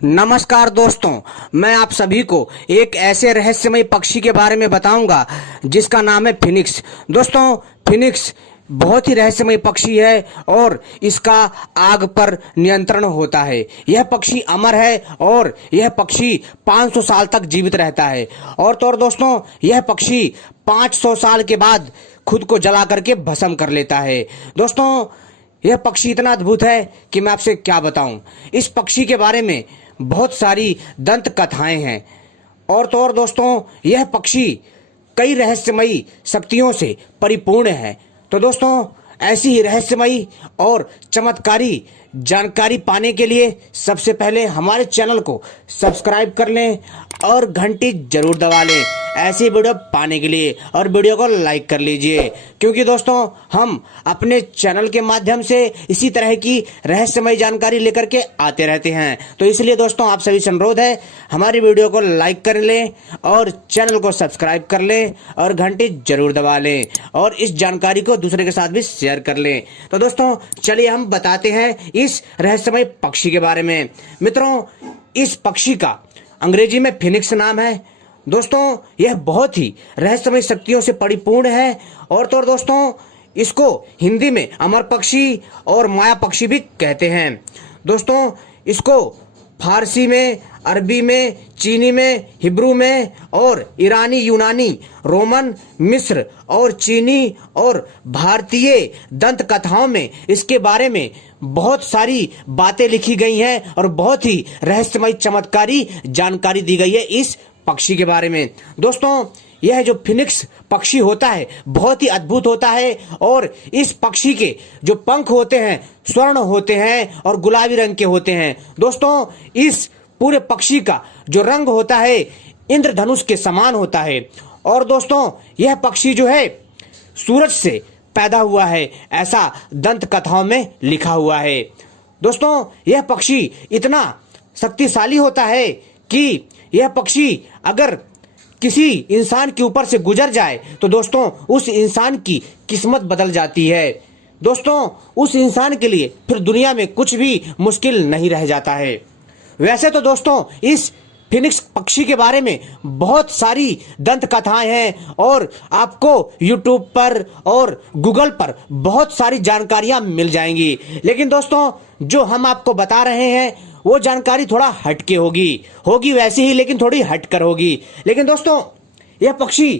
नमस्कार दोस्तों, मैं आप सभी को एक ऐसे रहस्यमय पक्षी के बारे में बताऊंगा जिसका नाम है फिनिक्स। दोस्तों, फिनिक्स बहुत ही रहस्यमय पक्षी है और इसका आग पर नियंत्रण होता है। यह पक्षी अमर है और यह पक्षी 500 साल तक जीवित रहता है। और तो और दोस्तों, यह पक्षी 500 साल के बाद खुद को जला करके भस्म कर लेता है। दोस्तों, यह पक्षी इतना अद्भुत है कि मैं आपसे क्या बताऊं। इस पक्षी के बारे में बहुत सारी दंत कथाएं हैं। और तो और दोस्तों, यह पक्षी कई रहस्यमयी शक्तियों से परिपूर्ण है। तो दोस्तों, ऐसी ही रहस्यमयी और चमत्कारी जानकारी पाने के लिए सबसे पहले हमारे चैनल को सब्सक्राइब कर लें और घंटी जरूर दबा लें ऐसी वीडियो पाने के लिए, और वीडियो को लाइक कर लीजिए, क्योंकि दोस्तों हम अपने चैनल के माध्यम से इसी तरह की रहस्यमय जानकारी लेकर के आते रहते हैं। तो इसलिए दोस्तों, आप सभी से अनुरोध है, हमारी वीडियो को लाइक कर लें और चैनल को सब्सक्राइब कर लें और घंटी जरूर दबा लें और इस जानकारी को दूसरे के साथ भी शेयर कर लें। तो दोस्तों, चलिए हम बताते हैं इस रहस्यमय पक्षी के बारे में। मित्रों, इस पक्षी का अंग्रेजी में फिनिक्स नाम है। दोस्तों, यह बहुत ही रहस्यमय शक्तियों से परिपूर्ण है। और तो और दोस्तों, इसको हिंदी में अमर पक्षी और माया पक्षी भी कहते हैं। दोस्तों, इसको फारसी में, अरबी में, चीनी में, हिब्रू में और ईरानी, यूनानी, रोमन, मिस्र और चीनी और भारतीय दंत कथाओं में इसके बारे में बहुत सारी बातें लिखी गई हैं और बहुत ही रहस्यमय चमत्कारी जानकारी दी गई है इस पक्षी के बारे में। दोस्तों, यह जो फिनिक्स पक्षी होता है बहुत ही अद्भुत होता है और इस पक्षी के जो पंख होते हैं स्वर्ण होते हैं और गुलाबी रंग के होते हैं। दोस्तों, इस पूरे पक्षी का जो रंग होता है इंद्रधनुष के समान होता है। और दोस्तों, यह पक्षी जो है सूरज से पैदा हुआ है, ऐसा दंत कथाओं में लिखा हुआ है। दोस्तों, यह पक्षी इतना शक्तिशाली होता है कि यह पक्षी अगर किसी इंसान के ऊपर से गुजर जाए तो दोस्तों उस इंसान की किस्मत बदल जाती है। दोस्तों, उस इंसान के लिए फिर दुनिया में कुछ भी मुश्किल नहीं रह जाता है। वैसे तो दोस्तों, इस फिनिक्स पक्षी के बारे में बहुत सारी दंत कथाएं हैं और आपको YouTube पर और गूगल पर बहुत सारी जानकारियां मिल जाएंगी। लेकिन दोस्तों, जो हम आपको बता रहे हैं वो जानकारी थोड़ा हटके होगी वैसी ही, लेकिन थोड़ी हटकर होगी। लेकिन दोस्तों, यह पक्षी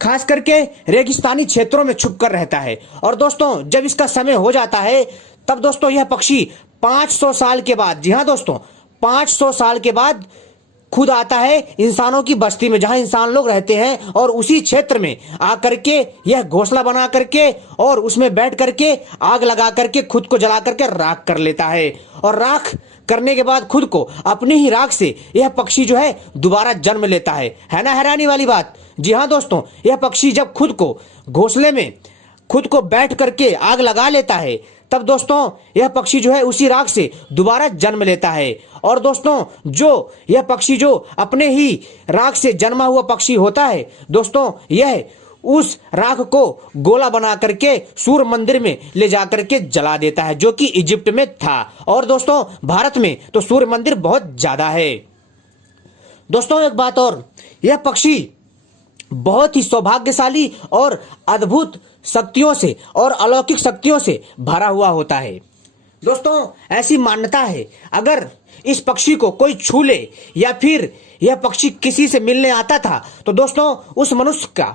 खास करके रेगिस्तानी क्षेत्रों में छुप कर रहता है। और दोस्तों, जब इसका समय हो जाता है तब दोस्तों यह पक्षी 500 साल के बाद, जी हाँ दोस्तों, 500 साल के बाद खुद आता है इंसानों की बस्ती में, जहां इंसान लोग रहते हैं, और उसी क्षेत्र में आकर के यह घोंसला बना करके और उसमें बैठ करके आग लगा करके खुद को जला करके राख कर लेता है। और राख करने के बाद खुद को अपनी ही राख से यह पक्षी जो है दोबारा जन्म लेता है ना हैरानी वाली बात। जी हाँ दोस्तों, यह पक्षी जब खुद को घोंसले में खुद को बैठ करके आग लगा लेता है तब दोस्तों यह पक्षी जो है उसी राख से दोबारा जन्म लेता है। और दोस्तों, जो यह पक्षी जो अपने ही राख से जन्मा हुआ पक्षी होता है दोस्तों, यह उस राख को गोला बना करके सूर्य मंदिर में ले जाकर के जला देता है, जो कि इजिप्ट में था। और दोस्तों, भारत में तो सूर्य मंदिर बहुत ज्यादा है। दोस्तों, एक बात और, यह पक्षी बहुत ही सौभाग्यशाली और अद्भुत शक्तियों से और अलौकिक शक्तियों से भरा हुआ होता है। दोस्तों, ऐसी मान्यता है अगर इस पक्षी को कोई छू ले या फिर यह पक्षी किसी से मिलने आता था तो दोस्तों उस मनुष्य का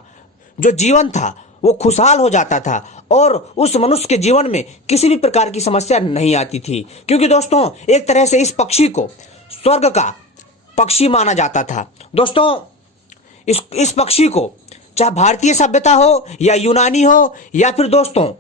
जो जीवन था वो खुशहाल हो जाता था और उस मनुष्य के जीवन में किसी भी प्रकार की समस्या नहीं आती थी, क्योंकि दोस्तों एक तरह से इस पक्षी को स्वर्ग का पक्षी माना जाता था। दोस्तों, इस पक्षी को चाहे भारतीय सभ्यता हो या यूनानी हो या फिर दोस्तों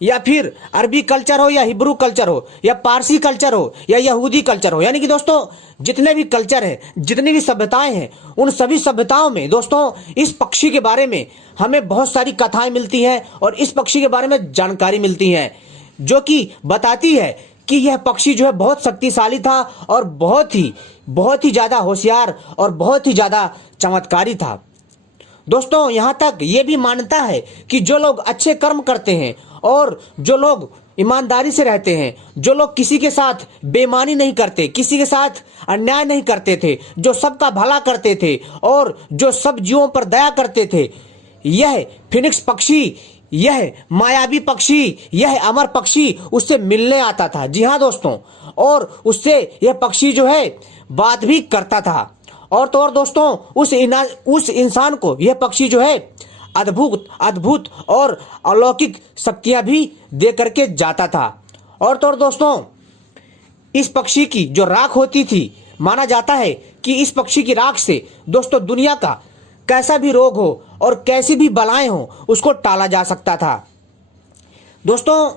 या फिर अरबी कल्चर हो या हिब्रू कल्चर हो या पारसी कल्चर हो या यहूदी कल्चर हो, यानी कि दोस्तों जितने भी कल्चर हैं, जितनी भी सभ्यताएं हैं, उन सभी सभ्यताओं में दोस्तों इस पक्षी के बारे में हमें बहुत सारी कथाएं मिलती हैं और इस पक्षी के बारे में जानकारी मिलती है, जो कि बताती है कि यह पक्षी जो है बहुत शक्तिशाली था और बहुत ही ज्यादा होशियार और बहुत ही ज्यादा चमत्कारी था। दोस्तों, यहां तक ये भी मान्यता है कि जो लोग अच्छे कर्म करते हैं और जो लोग ईमानदारी से रहते हैं, जो लोग किसी के साथ बेईमानी नहीं करते, किसी के साथ अन्याय नहीं करते थे, जो सबका भला करते थे और जो सब जीवों पर दया करते थे, यह फिनिक्स पक्षी, यह मायावी पक्षी, यह अमर पक्षी उससे मिलने आता था। जी हाँ दोस्तों, और उससे यह पक्षी जो है बात भी करता था। और तो और दोस्तों, उस इंसान को यह पक्षी जो है अद्भुत और अलौकिक शक्तियां भी दे करके जाता था। और तो और दोस्तों, इस पक्षी की जो राख होती थी, माना जाता है कि इस पक्षी की राख से दोस्तों दुनिया का कैसा भी रोग हो और कैसी भी बलाएं हो, उसको टाला जा सकता था। दोस्तों,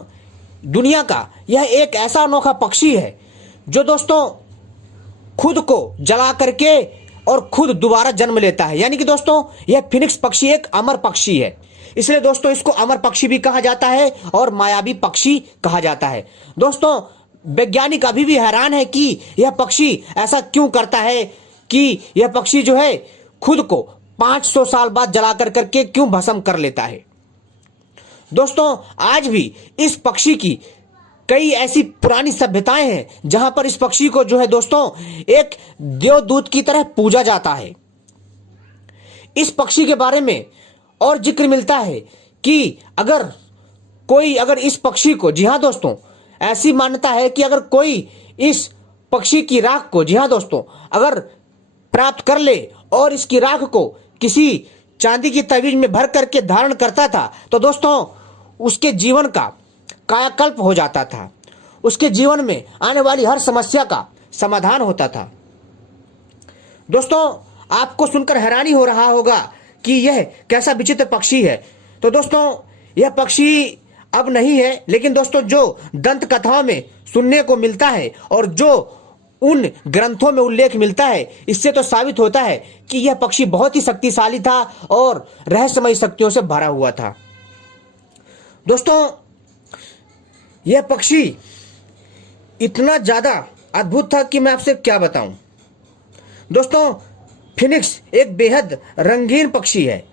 दुनिया का यह एक ऐसा अनोखा पक्षी है जो दोस्तों खुद को जला करके और खुद दोबारा जन्म लेता है। यानी कि दोस्तों, यह फिनिक्स पक्षी एक अमर पक्षी है, इसलिए दोस्तों इसको अमर पक्षी भी कहा जाता है और मायावी पक्षी कहा जाता है। दोस्तों, वैज्ञानिक अभी भी हैरान है कि यह पक्षी ऐसा क्यों करता है, कि यह पक्षी जो है खुद को 500 साल बाद जला करके क्यों भस्म कर लेता है। दोस्तों, आज भी इस पक्षी की कई ऐसी पुरानी सभ्यताएं हैं जहां पर इस पक्षी को जो है दोस्तों एक देवदूत की तरह पूजा जाता है। इस पक्षी के बारे में और जिक्र मिलता है कि अगर इस पक्षी को, जी हां दोस्तों, ऐसी मान्यता है कि अगर कोई इस पक्षी की राख को, जी हां दोस्तों, अगर प्राप्त कर ले और इसकी राख को किसी चांदी की तवीज में भर करके धारण करता था, तो दोस्तों उसके जीवन का कायाकल्प हो जाता था, उसके जीवन में आने वाली हर समस्या का समाधान होता था। दोस्तों, आपको सुनकर हैरानी हो रहा होगा कि यह कैसा विचित्र पक्षी है। तो दोस्तों, यह पक्षी अब नहीं है, लेकिन दोस्तों जो दंत कथाओं में सुनने को मिलता है और जो उन ग्रंथों में उल्लेख मिलता है, इससे तो साबित होता है कि यह पक्षी बहुत ही शक्तिशाली था और रहस्यमय शक्तियों से भरा हुआ था। दोस्तों, यह पक्षी इतना ज्यादा अद्भुत था कि मैं आपसे क्या बताऊं। दोस्तों, फिनिक्स एक बेहद रंगीन पक्षी है,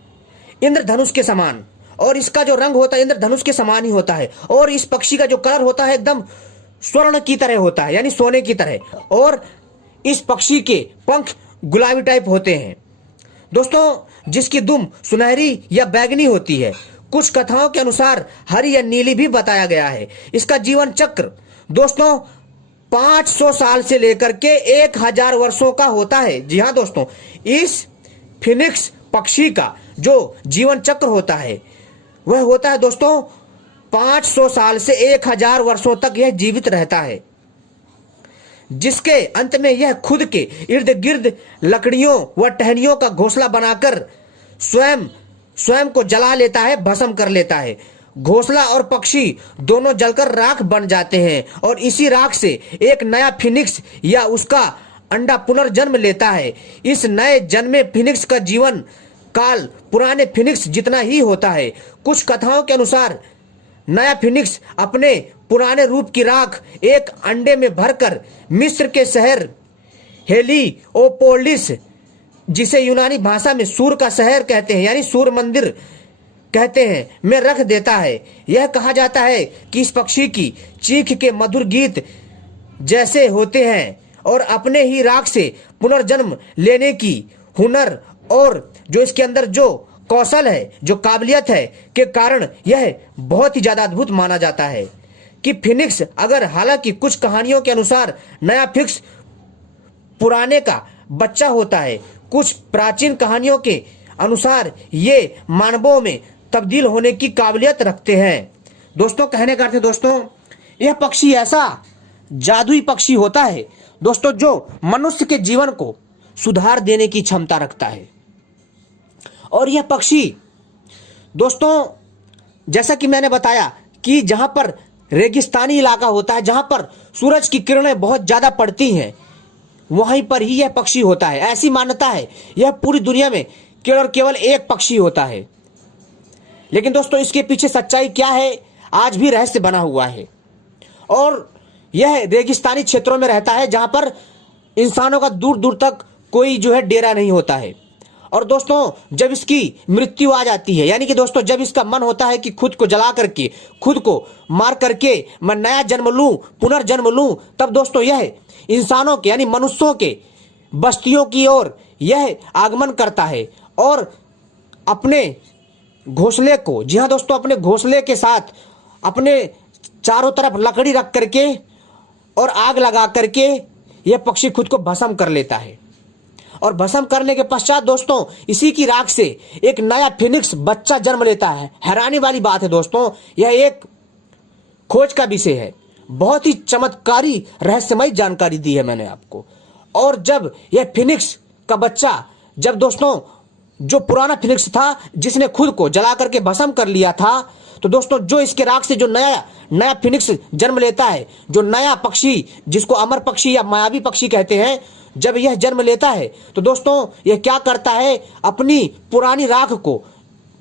इंद्रधनुष के समान, और इसका जो रंग होता है इंद्रधनुष के समान ही होता है। और इस पक्षी का जो कलर होता है एकदम स्वर्ण की तरह होता है, यानी सोने की तरह। और इस पक्षी के पंख गुलाबी टाइप होते हैं दोस्तों, जिसकी दुम सुनहरी या बैंगनी होती है। कुछ कथाओं के अनुसार हरी या नीली भी बताया गया है। इसका जीवन चक्र दोस्तों 500 साल से लेकर के 1000 वर्षों का होता है। जी हाँ दोस्तों, इस फिनिक्स पक्षी का जो जीवन चक्र होता है वह होता है दोस्तों 500 साल से 1000 वर्षों तक यह जीवित रहता है, जिसके अंत में यह खुद के इर्द गिर्द लकड़ियों व टहनियों का घोंसला बनाकर स्वयं को जला लेता है, भस्म कर लेता है। घोंसला और पक्षी दोनों जलकर राख बन जाते हैं और इसी राख से एक नया फिनिक्स या उसका अंडा पुनर्जन्म लेता है। इस नए जन्मे फिनिक्स का जीवन काल पुराने फिनिक्स जितना ही होता है। कुछ कथाओं के अनुसार नया फिनिक्स अपने पुराने रूप की राख एक अंडे में भरकर मिस्र के शहर हेलियोपोलिस, जिसे यूनानी भाषा में सूर का शहर कहते हैं, यानी सूर मंदिर कहते हैं, में रख देता है। यह कहा जाता है कि इस पक्षी की चीख के मधुर गीत जैसे होते हैं और अपने ही राख से पुनर्जन्म लेने की हुनर और जो इसके अंदर जो कौशल है, जो काबिलियत है, के कारण यह बहुत ही ज्यादा अद्भुत माना जाता है कि फिनिक्स अगर, हालांकि कुछ कहानियों के अनुसार नया फिनिक्स पुराने का बच्चा होता है, कुछ प्राचीन कहानियों के अनुसार ये मानवों में तब्दील होने की काबिलियत रखते हैं। दोस्तों, कहने का अर्थ है दोस्तों, यह पक्षी ऐसा जादुई पक्षी होता है दोस्तों जो मनुष्य के जीवन को सुधार देने की क्षमता रखता है। और यह पक्षी दोस्तों, जैसा कि मैंने बताया कि जहां पर रेगिस्तानी इलाका होता है, जहां पर सूरज की किरणें बहुत ज्यादा पड़ती हैं, वहीं पर ही यह पक्षी होता है। ऐसी मान्यता है यह पूरी दुनिया में केवल और केवल एक पक्षी होता है। लेकिन दोस्तों, इसके पीछे सच्चाई क्या है आज भी रहस्य बना हुआ है। और यह रेगिस्तानी क्षेत्रों में रहता है जहां पर इंसानों का दूर दूर तक कोई जो है डेरा नहीं होता है। और दोस्तों जब इसकी मृत्यु आ जाती है, यानी कि दोस्तों जब इसका मन होता है कि खुद को जला करके, खुद को मार करके मैं नया जन्म लूं, पुनर्जन्म लूं, तब दोस्तों यह इंसानों के यानी मनुष्यों के बस्तियों की ओर यह आगमन करता है और अपने घोंसले को, जी हाँ दोस्तों, अपने घोंसले के साथ अपने चारों तरफ लकड़ी रख करके और आग लगा करके यह पक्षी खुद को भस्म कर लेता है। और भस्म करने के पश्चात दोस्तों इसी की राख से एक नया फिनिक्स बच्चा जन्म लेता है। हैरानी वाली बात है दोस्तों, यह एक खोज का विषय है। बहुत ही चमत्कारी रहस्यमय जानकारी दी है मैंने आपको। और जब यह फिनिक्स का बच्चा, जब दोस्तों जो पुराना फिनिक्स था जिसने खुद को जला करके भस्म कर लिया था, तो दोस्तों जो इसके राख से जो नया फिनिक्स जन्म लेता है, जो नया पक्षी जिसको अमर पक्षी या मायावी पक्षी कहते हैं, जब यह जन्म लेता है तो दोस्तों यह क्या करता है, अपनी पुरानी राख को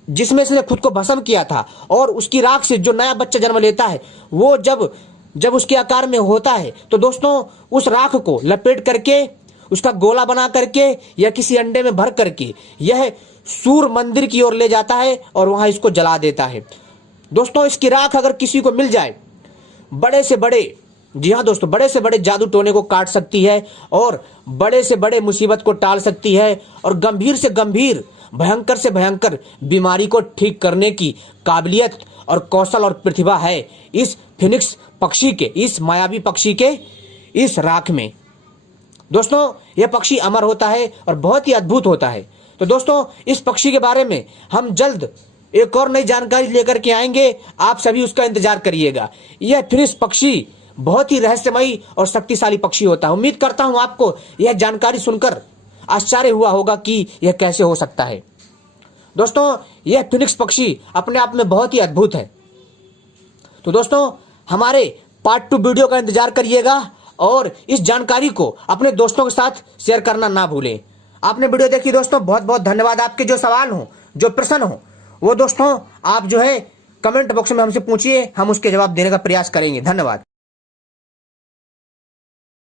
जिसमें इसने खुद को भस्म किया था और उसकी राख से जो नया बच्चा जन्म लेता है, वो जब उसके आकार में होता है तो दोस्तों उस राख को लपेट करके, उसका गोला बना करके या किसी अंडे में भर करके यह सूर्य मंदिर की ओर ले जाता है और वहां इसको जला देता है। दोस्तों इसकी राख अगर किसी को मिल जाए, बड़े से बड़े, जी हाँ दोस्तों, बड़े से बड़े जादू टोने को काट सकती है और बड़े से बड़े मुसीबत को टाल सकती है और गंभीर से गंभीर, भयंकर से भयंकर बीमारी को ठीक करने की काबिलियत और कौशल और प्रतिभा है इस फिनिक्स पक्षी के, इस मायावी पक्षी के इस राख में। दोस्तों यह पक्षी अमर होता है और बहुत ही अद्भुत होता है। तो दोस्तों इस पक्षी के बारे में हम जल्द एक और नई जानकारी लेकर के आएंगे, आप सभी उसका इंतजार करिएगा। यह फिनिक्स पक्षी बहुत ही रहस्यमयी और शक्तिशाली पक्षी होता है। उम्मीद करता हूं आपको यह जानकारी सुनकर आश्चर्य हुआ होगा कि यह कैसे हो सकता है। दोस्तों यह फिनिक्स पक्षी अपने आप में बहुत ही अद्भुत है। तो दोस्तों हमारे पार्ट 2 वीडियो का इंतजार करिएगा और इस जानकारी को अपने दोस्तों के साथ शेयर करना ना भूलें। आपने वीडियो देखी दोस्तों, बहुत बहुत धन्यवाद। आपके जो सवाल हो, जो प्रश्न हो, वो दोस्तों आप जो है कमेंट बॉक्स में हमसे पूछिए, हम उसके जवाब देने का प्रयास करेंगे। धन्यवाद।